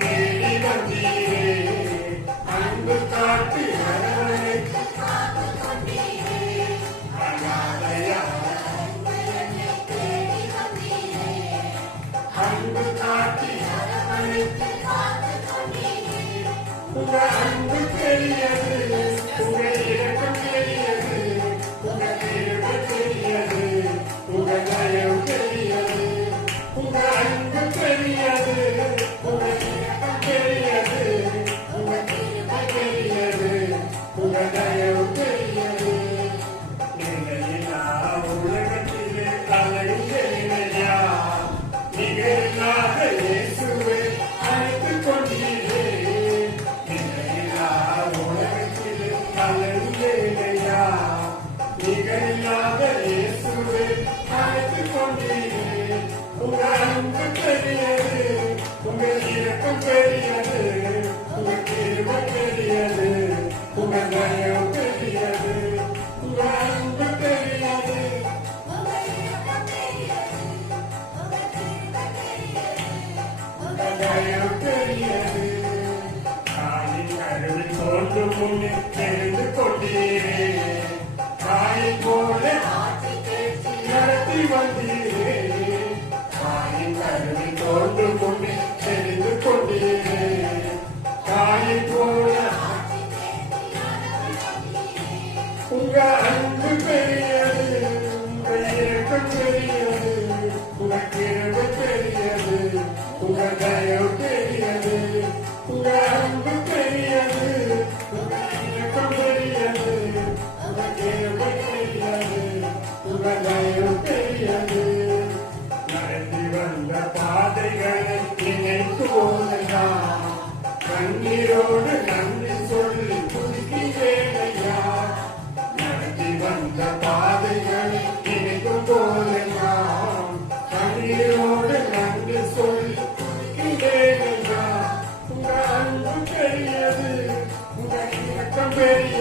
தேடி வந்தீரே அன்பு காட்டி அரவணைத்து அநாதையா அன்பு காட்டி அரவணைத்து உங்க அன்பு பெரியது, உங்க இரக்கம் பெரியது, உங்க கிருபை பெரியது, உங்க தயவு பெரியது, உங்க அன்பு பெரியது, உங்க இரக்கம் பெரியது, உங்க கிருபை பெரியது, உங்க தயவு பெரியது. நிகரில்லா உலகத்திலே அலையிலையா நிகரில்லாத இயேசுவை அழைத்துக் கொண்டீரே. அலையிலையா நிகரில்லாத இயேசுவை அழைத்துக் கொண்டீரே. உங்க அன்பு பெரியது, உங்க இரக்கம் பெரியது, உங்க கிருபை பெரியது, உங்க தயவு பெரியது, உங்க அன்பு பெரியது, உங்க தயவு பெரியது. காலின் கருவில் தோன்றும் முன்னே தெரிந்து கொண்டீரே, காயின் போல நடத்தி வந்தீரே. காயின் கருவில் தோன்றும் முன்னே தெரிந்து கொண்டீரே, காயின் போல உங்க அன்பு பெரியது, உங்க இரக்கம் பெரியது, உங்க கிருபை பெரியது, உங்க தயவு பெரியது, உங்க அன்பு பெரியது, உங்க இரக்கம் பெரியது, உங்க கிருபை பெரியது, உங்க தயவு பெரியது. நடத்தி வந்த பாதைகளை நினைத்து போதையா கண்ணீரோடு நன்றி சொல்லி புதுக்கிறேனையா. நடத்தி வந்த பாதைகளை நினைக்கும் போதையா கண்ணீரோடு நன்றி சொல்லி புதுக்கிறேனையா. உங்க அன்பு பெரியது, உங்க இரக்கம் பெரியது,